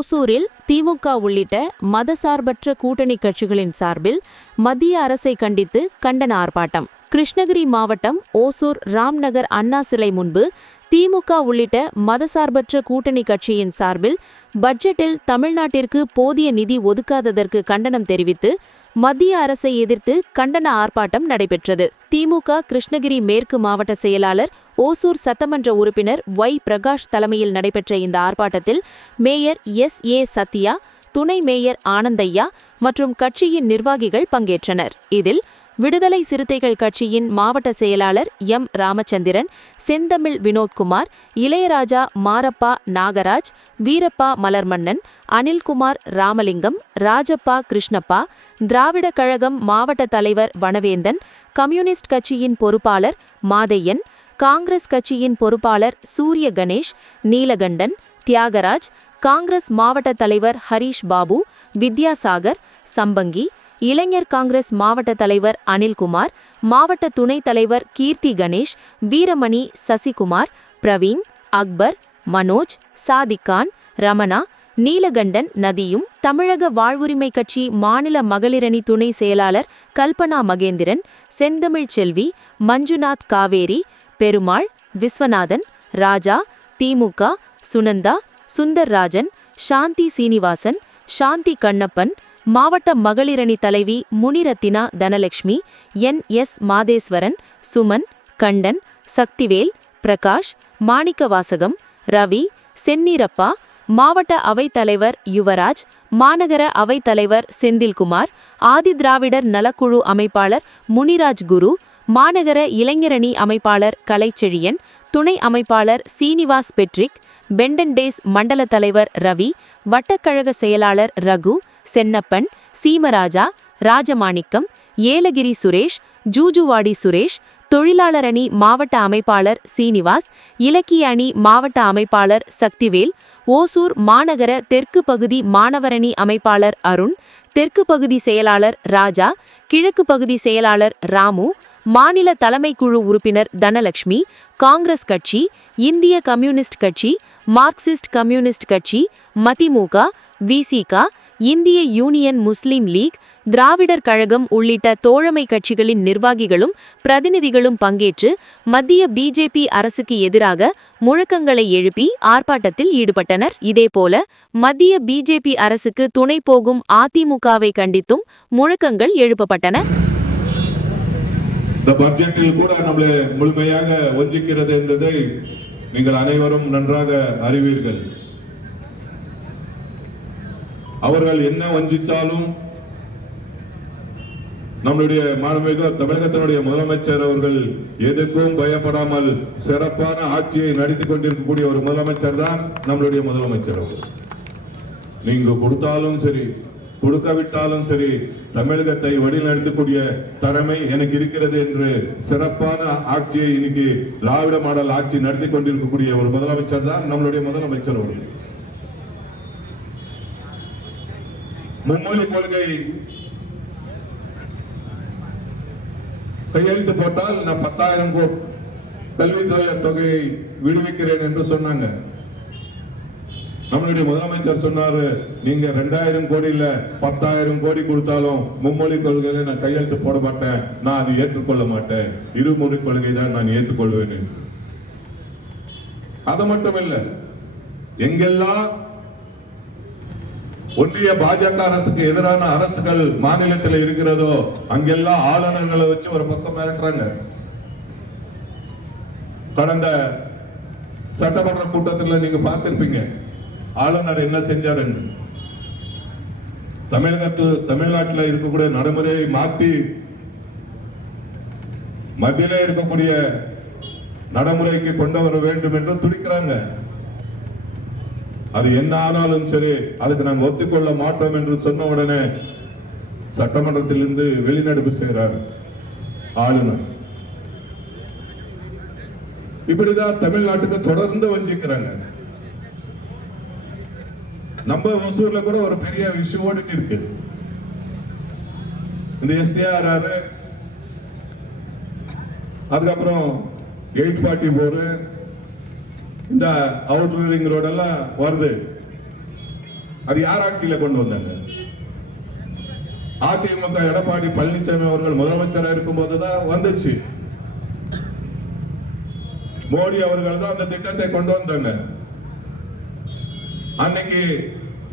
ஓசூரில் திமுக உள்ளிட்ட மதசார்பற்ற கூட்டணி கட்சிகளின் சார்பில் மத்திய அரசை கண்டித்து கண்டன ஆர்ப்பாட்டம். கிருஷ்ணகிரி மாவட்டம் ஓசூர் ராம்நகர் அண்ணா சிலை முன்பு திமுக உள்ளிட்ட மதசார்பற்ற கூட்டணி கட்சியின் சார்பில் பட்ஜெட்டில் தமிழ்நாட்டிற்கு போதிய நிதி ஒதுக்காததற்கு கண்டனம் தெரிவித்து மத்திய அரசை எதிர்த்து கண்டன ஆர்ப்பாட்டம் நடைபெற்றது. திமுக கிருஷ்ணகிரி மேற்கு மாவட்ட செயலாளர் ஓசூர் சட்டமன்ற உறுப்பினர் ஒய். பிரகாஷ் தலைமையில் நடைபெற்ற இந்த ஆர்ப்பாட்டத்தில் மேயர் எஸ். ஏ. சத்யா துணை மேயர் ஆனந்தையா மற்றும் கட்சியின் நிர்வாகிகள் பங்கேற்றனர். இதில் விடுதலை சிறுத்தைகள் கட்சியின் மாவட்ட செயலாளர் எம். ராமச்சந்திரன் செந்தமிழ் வினோத்குமார் இளையராஜா மாரப்பா நாகராஜ் வீரப்பா மலர்மன்னன் அனில்குமார் ராமலிங்கம் ராஜப்பா கிருஷ்ணப்பா திராவிட கழகம் மாவட்ட தலைவர் வனவேந்தன் கம்யூனிஸ்ட் கட்சியின் பொறுப்பாளர் மாதையன் காங்கிரஸ் கட்சியின் பொறுப்பாளர் சூரிய கணேஷ் நீலகண்டன் தியாகராஜ் காங்கிரஸ் மாவட்ட தலைவர் ஹரீஷ் பாபு வித்யாசாகர் சம்பங்கி இளைஞர் காங்கிரஸ் மாவட்ட தலைவர் அனில்குமார் மாவட்ட துணைத் தலைவர் கீர்த்தி கணேஷ் வீரமணி சசிகுமார் பிரவீன் அக்பர் மனோஜ் சாதிக்கான் ரமணா நீலகண்டன் நதியும் தமிழக வாழ்வுரிமை கட்சி மாநில மகளிரணி துணை செயலாளர் கல்பனா மகேந்திரன் செந்தமிழ் செல்வி மஞ்சுநாத் காவேரி பெருமாள் விஸ்வநாதன் ராஜா திமுக சுனந்தா சுந்தர்ராஜன் சாந்தி சீனிவாசன் சாந்தி கண்ணப்பன் மாவட்ட மகளிரணி தலைவி முனிரத்தினா தனலட்சுமி என் எஸ் மாதேஸ்வரன் சுமன் கண்டன் சக்திவேல் பிரகாஷ் மாணிக்கவாசகம் ரவி சென்னீரப்பா மாவட்ட அவைத்தலைவர் யுவராஜ் மாநகர அவைத்தலைவர் செந்தில்குமார் ஆதிதிராவிடர் நலக்குழு அமைப்பாளர் முனிராஜ் குரு மாநகர இளைஞரணி அமைப்பாளர் கலைச்செழியன் துணை அமைப்பாளர் சீனிவாஸ் பெட்ரிக் பெண்டன்டேஸ் மண்டல தலைவர் ரவி வட்டக்கழக செயலாளர் ரகு சென்னப்பன் சீமராஜா ராஜமாணிக்கம் ஏலகிரி சுரேஷ் ஜூஜுவாடி சுரேஷ் தொழிலாளர் அணி மாவட்ட அமைப்பாளர் சீனிவாஸ் இலக்கிய அணி மாவட்ட அமைப்பாளர் சக்திவேல் ஓசூர் மாநகர தெற்கு பகுதி மாணவரணி அமைப்பாளர் அருண் தெற்கு பகுதி செயலாளர் ராஜா கிழக்கு பகுதி செயலாளர் ராமு மாநில தலைமை குழு உறுப்பினர் தனலட்சுமி காங்கிரஸ் கட்சி இந்திய கம்யூனிஸ்ட் கட்சி மார்க்சிஸ்ட் கம்யூனிஸ்ட் கட்சி மதிமுக விசிக இந்திய யூனியன் முஸ்லீம் லீக் திராவிடர் கழகம் உள்ளிட்ட தோழமை கட்சிகளின் நிர்வாகிகளும் பிரதிநிதிகளும் பங்கேற்று மத்திய பிஜேபி அரசுக்கு எதிராக முழக்கங்களை எழுப்பி ஆர்ப்பாட்டத்தில் ஈடுபட்டனர். இதேபோல மத்திய பிஜேபி அரசுக்கு துணை போகும் அதிமுகவை கண்டித்தும் முழக்கங்கள் எழுப்பப்பட்டன. இந்த பட்ஜெட்டில் கூட நம்மளை முழுமையாக வஞ்சிக்கிறது என்பதை நீங்கள் அனைவரும் நன்றாக அறிவீர்கள். அவர்கள் என்ன வஞ்சித்தாலும் நம்மளுடைய மாண்புமிகு தமிழகத்தினுடைய முதலமைச்சர் அவர்கள் எதுக்கும் பயப்படாமல் சிறப்பான ஆட்சியை நடத்தி கொண்டிருக்கக்கூடிய ஒரு முதலமைச்சர் தான் நம்மளுடைய முதலமைச்சர் அவர்கள். நீங்க கொடுத்தாலும் சரி கொடுக்காவிட்டாலும் சரி தமிழகத்தை வழிநடத்தக்கூடிய திறமை எனக்கு இருக்கிறது என்று சிறப்பான ஆட்சியை இன்னைக்கு திராவிட மாடல் ஆட்சி நடத்தி கொண்டிருக்கக்கூடிய ஒரு முதலமைச்சர் தான் நம்மளுடைய முதலமைச்சர் அவர்கள் மும்மொழி கொள்கை கையெழுத்து போட்டால் நான் பத்தாயிரம் கோ கல்வி தொகையை விடுவிக்கிறேன் என்று சொன்னாங்க. நம்மளுடைய முதலமைச்சர் சொன்னாரு நீங்க ரெண்டாயிரம் கோடி இல்ல பத்தாயிரம் கோடி கொடுத்தாலும் மும்மொழி கொள்கையில நான் கையெழுத்து போட மாட்டேன். நான் அதை ஏற்றுக்கொள்ள மாட்டேன். இருமொழி கொள்கை தான் நான் ஏற்றுக்கொள்வேன். அது மட்டும் இல்ல எங்கெல்லாம் ஒன்றிய பாஜக அரசுக்கு எதிரான அரசுகள் மாநிலத்தில் இருக்கிறதோ அங்கெல்லாம் ஆளுநர்களை வச்சு ஒரு பக்கம் மிரட்டுறாங்க. கடந்த சட்டமன்ற கூட்டத்தில் நீங்க பார்த்திருப்பீங்க. ஆளுநர் என்ன செஞ்சாருன்னு தமிழகத்து தமிழ்நாட்டில் இருக்கக்கூடிய நடைமுறையை மாற்றி மத்தியில இருக்கக்கூடிய நடைமுறைக்கு கொண்டு வர வேண்டும் என்று துடிக்கிறாங்க. அது என்ன ஆனாலும் சரி அதுக்கு நாங்கள் ஒத்துக்கொள்ள மாட்டோம் என்று சொன்ன உடனே சட்டமன்றத்திலிருந்து வெளிநடப்பு செய்கிறார் ஆளுநர். இப்படிதான் தமிழ்நாட்டுக்கு தொடர்ந்து வஞ்சிக்கிறாங்க. நம்ம ஒசூர்ல கூட ஒரு பெரிய விஷயம் ஓடிட்டு இருக்கு. இந்த எஸ்டிஆர் அதுக்கப்புறம் எயிட் ஃபார்ட்டி போர். இந்த அவுட்டர் ரிங் ரோடெல்லாம் வருது. அது யார் ஆட்சியில கொண்டு வந்தாங்க? அதிமுக எடப்பாடி பழனிசாமி அவர்கள் முதலமைச்சராக இருக்கும் போதுதான் வந்துச்சு. மோடி அவர்கள் தான் அந்த திட்டத்தை கொண்டு வந்தாங்க. அன்னைக்கு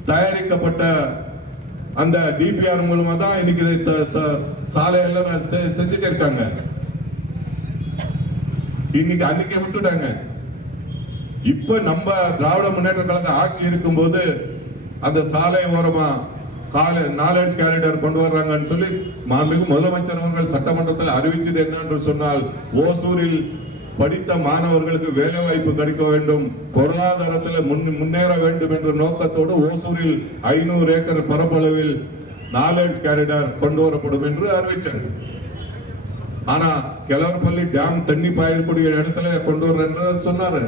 தயாரிக்கப்பட்ட அந்த டிபிஆர் மூலமா தான் இன்னைக்கு இந்த ச- சாலையெல்லாம் செஞ்சுட்டு இருக்காங்க. இன்னைக்கு அன்னைக்கே விட்டுட்டாங்க. இப்ப நம்ம திராவிட முன்னேற்ற கழக ஆட்சி இருக்கும்போது அந்த சாலை ஓரமா கால நாலேஜ் கேரிடர் கொண்டு வர்றாங்கன்னு சொல்லி மாண்புமிகு முதலமைச்சர் அவர்கள் சட்டமன்றத்தில் அறிவிச்சது என்னன்னு சொன்னால் ஓசூரில் படித்த மாணவர்களுக்கு வேலை வாய்ப்பு கிடைக்க வேண்டும். பொருளாதாரத்தில் முன் முன்னேற வேண்டும் என்ற நோக்கத்தோடு ஓசூரில் ஐநூறு ஏக்கர் பரப்பளவில் நாலேஜ் கேரிடர் கொண்டு வரப்படும் என்று அறிவிச்சாங்க ஆனா கிளவர்பள்ளி டேம் தண்ணி பாயக்கூடிய இடத்துல கொண்டு வர்றேன்னு சொன்னாரு.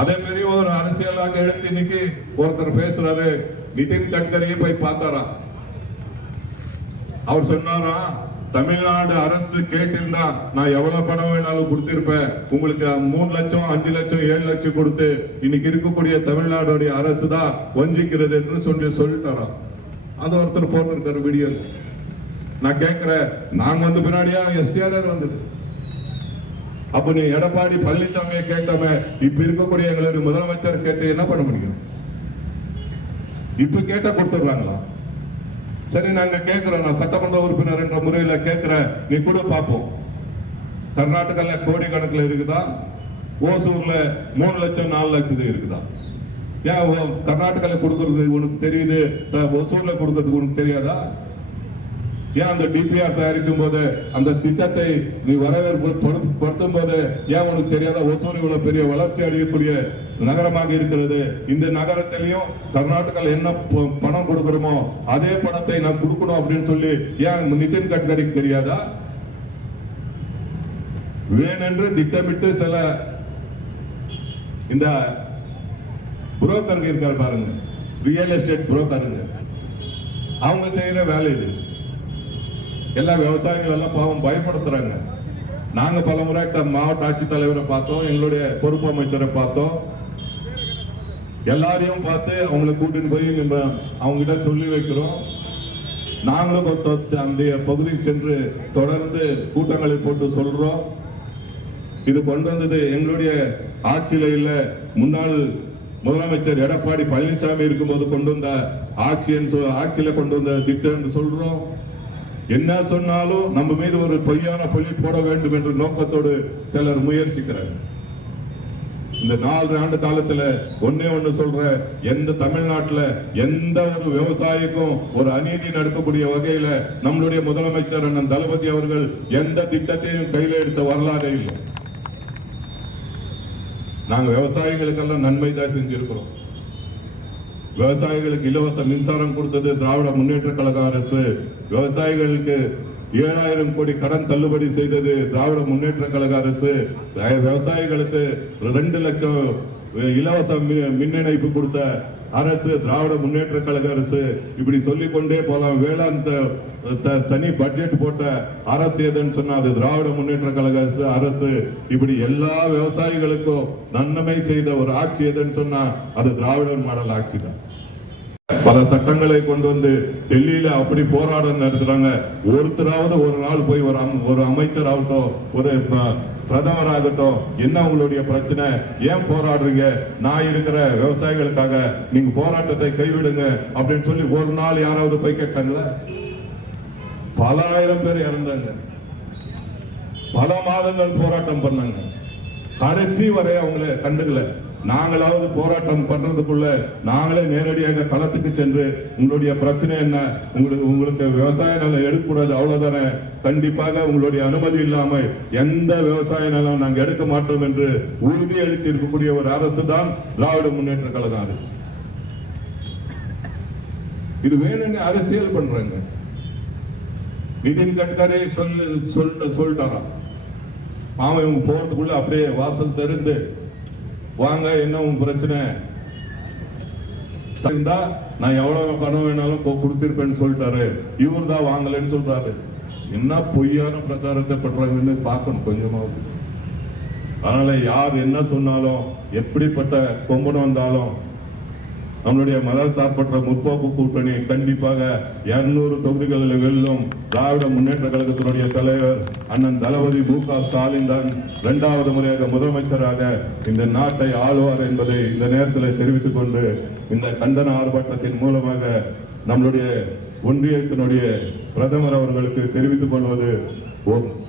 அதே பெரிய ஒரு அரசியலாக எடுத்து இன்னைக்கு ஒருத்தர் பேசுறாரு நிதின் கட்கரியை போய் பார்த்தாரா அவர் சொன்னாரா தமிழ்நாடு அரசு கேட்டிருந்தா நான் எவ்வளவு பணம் வேணாலும் கொடுத்திருப்பேன். உங்களுக்கு மூணு லட்சம் அஞ்சு லட்சம் ஏழு லட்சம் கொடுத்து இன்னைக்கு இருக்கக்கூடிய தமிழ்நாடுடைய அரசு தான் வஞ்சிக்கிறது என்று சொல்லி சொல்லிட்டாராம். அது ஒருத்தர் போட்டிருக்காரு வீடியோ நான் கேட்கிறேன் நாங்க வந்து பின்னாடியா எஸ்டிஆர் வந்தது. அப்ப நீ எடப்பாடி பழனிசாமியை கேட்காம இப்ப இருக்கக்கூடிய எங்களுடைய முதலமைச்சர் கேட்டு என்ன பண்ண முடியும்? இப்ப கேட்டா கொடுத்துடுறாங்களா? சரி நாங்க கேட்கிறோம் நான் சட்டமன்ற உறுப்பினர் என்ற முறையில கேட்கிறேன் நீ கூட பார்ப்போம் கர்நாடகால கோடி இருக்குதா? ஓசூர்ல மூணு லட்சம் நாலு லட்சம் இருக்குதா? ஏன் ஓ- கர்நாடகால கொடுக்கறது உனக்கு தெரியுது? ஓசூர்ல கொடுக்கறது உனக்கு தெரியாதா? ஏன் அந்த டிபிஆர் தயாரிக்கும் போது அந்த திட்டத்தை நீ வரவேற்பு பொருத்து- போது ஏன் உனக்கு தெரியாத ஒசூர் இவ்வளவு பெரிய வளர்ச்சி அடையக்கூடிய நகரமாக இருக்கிறது? இந்த நகரத்திலையும் கர்நாடகாவில் என்ன ப- பணம் கொடுக்கிறோமோ அதே பணத்தை நான் கொடுக்கணும் அப்படின்னு சொல்லி ஏன் நிதின் கட்கரிக்கு தெரியாதா? வேணென்று திட்டமிட்டு சில இந்த புரோக்கர்கள் இருக்கார் பாருங்க. ரியல் எஸ்டேட் புரோக்கருங்க. அவங்க செய்யற வேலை இது. எல்லா விவசாயிகள் எல்லாம் பாவம் பயப்படுத்துறாங்க நாங்க பல முறை மாவட்ட ஆட்சித்தலைவரை பார்த்தோம் எங்களுடைய பொறுப்பு அமைச்சரை பார்த்தோம். எல்லாரையும் பார்த்து அவங்களை கூட்டின்னு போய் நம்ம அவங்க கிட்ட சொல்லி வைக்கிறோம். நாங்களும் அந்த பகுதிக்கு சென்று தொடர்ந்து கூட்டங்களை போட்டு சொல்றோம். இது கொண்டு வந்தது எங்களுடைய ஆட்சியில இல்ல முன்னாள் முதலமைச்சர் எடப்பாடி பழனிசாமி இருக்கும்போது கொண்டு வந்த ஆட்சி ஆட்சியில கொண்டு வந்த திட்டம் சொல்றோம். என்ன சொன்னாலும் நம்ம மீது ஒரு பொய்யான பழி போட வேண்டும் என்ற நோக்கத்தோடு சிலர் முயற்சிக்கிறார். இந்த நாலு ஆண்டு காலத்துல ஒண்ணே ஒண்ணு சொல்ற எந்த தமிழ்நாட்டுல எந்த ஒரு விவசாயிக்கும் ஒரு அநீதி நடக்கக்கூடிய வகையில நம்மளுடைய முதலமைச்சர் அண்ணன் தளபதி அவர்கள் எந்த திட்டத்தையும் கையில எடுத்த வரலாறே இல்லை. நாங்க விவசாயிகளுக்கெல்லாம் நன்மை தான் செஞ்சிருக்கிறோம். விவசாயிகளுக்கு இலவச மின்சாரம் கொடுத்தது திராவிட முன்னேற்ற கழக அரசு. விவசாயிகளுக்கு ஏழாயிரம் கோடி கடன் தள்ளுபடி செய்தது திராவிட முன்னேற்ற கழக அரசு. விவசாயிகளுக்கு ரெண்டு லட்சம் இலவச மின் இணைப்பு கொடுத்த அரசு திராவிட முன்னேற்ற கழக அரசு. இப்படி சொல்லிக் கொண்டே போலாம். வேளாண் தனி பட்ஜெட் போட்ட அரசு எதுன்னு சொன்னா அது திராவிட முன்னேற்ற கழக அரசு அரசு. இப்படி எல்லா விவசாயிகளுக்கும் நன்மை செய்த ஒரு ஆட்சி எதுன்னு சொன்னா அது திராவிடன் மாடல் ஆட்சி தான் பல சட்டங்களை கொண்டு வந்து டெல்லியில அப்படி போராட்டம் நடத்துறாங்க. ஒருத்தராவது ஒரு நாள் போய் ஒரு அம்- ஒரு அமைச்சர் ஆகட்டும் ஒரு ப- என்ன உங்களுடைய பிரச்சனை? ஏன் போராடுறீங்க? நான் இருக்கிற விவசாயிகளுக்காக நீங்க போராட்டத்தை கைவிடுங்க அப்படின்னு சொல்லி ஒரு நாள் யாராவது போய் கேட்டாங்களா? பல ஆயிரம் பேர் இறந்தாங்க. பல மாதங்கள் போராட்டம் பண்ணாங்க. கடைசி வரை அவங்கள கண்டுக்கல. நாங்களாவது போராட்டம் பண்றதுக்குள்ள நாங்களே நேரடியாக களத்துக்கு சென்று உங்களுடைய பிரச்சனை என்ன? உங்களுக்கு உங்களுக்கு விவசாய நிலம் எடுக்கக்கூடாது அவ்வளவுதானே? கண்டிப்பாக உங்களுடைய அனுமதி இல்லாம எந்த விவசாய நிலம் நாங்க எடுக்க மாட்டோம் என்று உறுதி அளித்து இருக்கக்கூடிய ஒரு அரசு தான் திராவிட முன்னேற்ற கழக அரசு. இது வேணும்னு அரசியல் பண்றாங்க. நிதின் கட்கரி சொல் சொல்லிட்டு சொல்லிட்டாராம். அவன் இவங்க போறதுக்குள்ள அப்படியே வாசல் தெரிந்து வாங்க என்ன உங்க பிரச்சனை? இருந்தா நான் எவ்வளவு பணம் வேணாலும் கொ- கொடுத்திருப்பேன்னு சொல்லிட்டாரு. இவர் தான் வாங்கலைன்னு சொல்றாரு. என்ன பொய்யான பிரச்சாரத்தை பண்றாங்கன்னு பார்க்கணும் கொஞ்சமாவது. அதனால யார் என்ன சொன்னாலும் எப்படிப்பட்ட கொம்பன் வந்தாலும் நம்மளுடைய மத சார்பற்ற முற்போக்கு கூட்டணி கண்டிப்பாக இருநூறு தொகுதிகளில் வெல்லும் திராவிட முன்னேற்ற கழகத்தினுடைய தலைவர் அண்ணன் தளபதி மு க ஸ்டாலின் தான் இரண்டாவது முறையாக முதலமைச்சராக இந்த நாட்டை ஆளுவார் என்பதை இந்த நேரத்தில் தெரிவித்துக் கொண்டு இந்த கண்டன ஆர்ப்பாட்டத்தின் மூலமாக நம்மளுடைய ஒன்றியத்தினுடைய பிரதமர் அவர்களுக்கு தெரிவித்துக் கொள்வது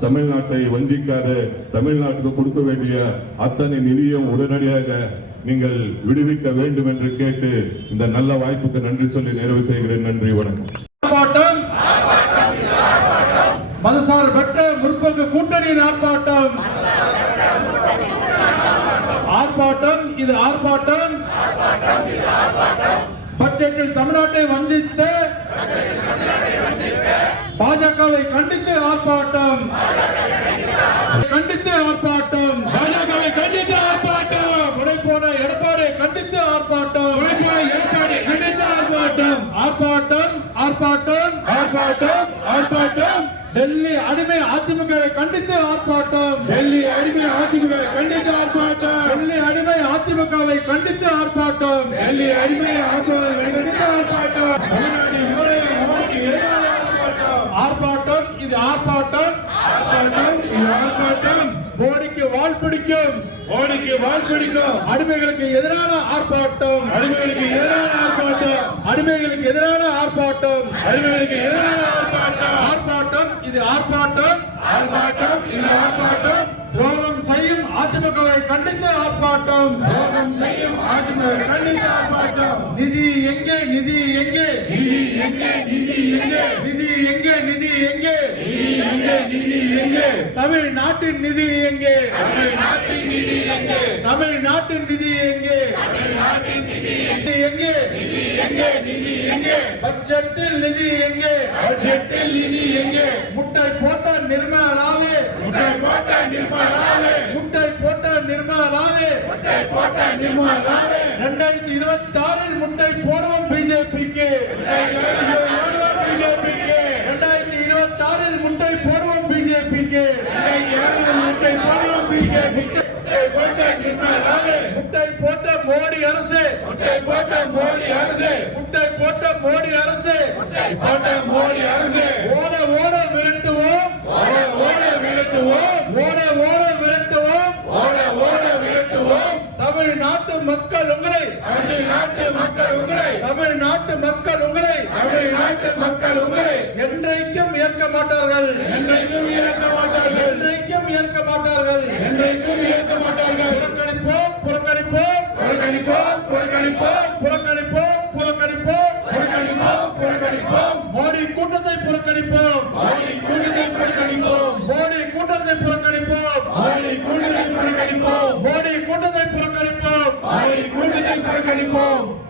தமிழ்நாட்டை வஞ்சிக்காத தமிழ்நாட்டுக்கு கொடுக்க வேண்டிய அத்தனை நிதியும் உடனடியாக நீங்கள் விடுவிக்க வேண்டும் என்று கேட்டு இந்த நல்ல வாய்ப்புக்கு நன்றி சொல்லி நிறைவு செய்கிறேன். நன்றி வணக்கம். மதசார்பற்ற முற்போக்கு கூட்டணியின் ஆர்ப்பாட்டம். ஆர்ப்பாட்டம் இது ஆர்ப்பாட்டம். பட்ஜெட்டில் தமிழ்நாட்டை வஞ்சித்த பாஜகவை கண்டித்து ஆர்ப்பாட்டம். கண்டித்து ஆர்ப்பாட்டம். ஆர்ப்பாட்டம். ஆர்ப்பாட்டம் ஆர்ப்பாட்டம். ஆர்ப்பாட்டம் ஆர்ப்பாட்டம். டெல்லி அடிமை அதிமுகவை கண்டித்து ஆர்ப்பாட்டம். டெல்லி அடிமை அதிமுகவை கண்டித்து ஆர்ப்பாட்டம். டெல்லி அடிமை அதிமுகவை கண்டித்து ஆர்ப்பாட்டம். டெல்லி அடிமை அதிமுகவை கண்டித்து ஆர்ப்பாட்டம். ஆர்ப்பாட்டம் இது ஆர்ப்பாட்டம். ஆர்ப்பாட்டம் இது ஆர்ப்பாட்டம். மோடிக்கு வால் பிடிக்கும். மோடிக்கு வால் பிடிக்கும். அடிமைகளுக்கு எதிரான ஆர்ப்பாட்டம். அடிமைகளுக்கு எதிரான ஆர்ப்பாட்டம். அடிமைகளுக்கு எதிரான ஆர்ப்பாட்டம். அடிமைகளுக்கு எதிரான ஆர்ப்பாட்டம். ஆர்ப்பாட்டம் இது ஆர்ப்பாட்டம். ஆர்ப்பாட்டம் இது ஆர்ப்பாட்டம். துரோகம் செய்யும் அதிமுகவை கண்டித்து ஆர்ப்பாட்டம். துரோகம் செய்யும் அதிமுக கண்டித்து ஆர்ப்பாட்டம். நிதி எங்கே நிதி எங்கே? நிதி எங்கே நிதி எங்கே? எங்கே நிதி எங்கே நிதி எங்கே நிதி எங்கே தமிழ்நாட்டின் நிதி எங்கே தமிழ்நாட்டின் நிதி எங்கே தமிழ்நாட்டின் நிதி எங்கே தமிழ்நாட்டின் நிதி எங்கே நிதி எங்கே நிதி எங்கே பட்ஜெட்டில் நிதி எங்கே பட்ஜெட்டில் நிதி எங்கே முட்டை போட்ட நிர்மலாவே முட்டை போட்ட நிர்மலாவே முட்டை போட்ட நிர்மலாவே முட்டை போட்ட நிர்மலாவே ரெண்டாயிரத்தி இருபத்தி ஆறில் முட்டை போடுவோம் பிஜேபிக்கு பிஜேபிக்கு ரெண்டாயிரத்தி இருபத்தி ஆறில் முட்டை போடுவோம் பிஜேபிக்கு முட்டை போடுவோம் பிஜேபிக்கு முட்டை போட்ட மோடி அரசு. முட்டை போட்ட மோடி அரசு. முட்டை போட்ட மோடி அரசு. முட்டை போட்ட மோடி அரசு. ஓட ஓட விரட்டுவோம். ஓட ஓட விரட்டுவோம். ஓட ஓட விரட்டுவோம். ஓட ஓட விரட்டுவோம். தமிழ்நாட்டு மக்கள் உங்களை. தமிழ்நாட்டு மக்கள் உங்களை. தமிழ்நாட்டு மக்கள் உங்களை. தமிழ்நாட்டு மக்கள் உங்களை. என்றைக்கும் ஏற்க மாட்டார்கள். என்றைக்கும் ஏற்க மாட்டார்கள். ஏற்க மாட்டார்கள் என்றைக்கும் ஏற்க மாட்டார்கள் புறக்கணிப்போம் புறக்கணிப்போம். புறக்கணிப்போம் புறக்கணிப்போம். புறக்கணிப்போம் புறக்கணிப்போம். புறக்கணிப்போம் புறக்கணிப்போம். மோடி கூட்டத்தை புறக்கணிப்போம். மோடி கூட்டத்தை புறக்கணிப்போம். மோடி கூட்டத்தை புறக்கணிப்போம். மோடி கூட்டத்தை புறக்கணிப்போம். மோடி கூட்டத்தை புறக்கணிப்போம். மோடி கூட்டத்தை புறக்கணிப்போம்.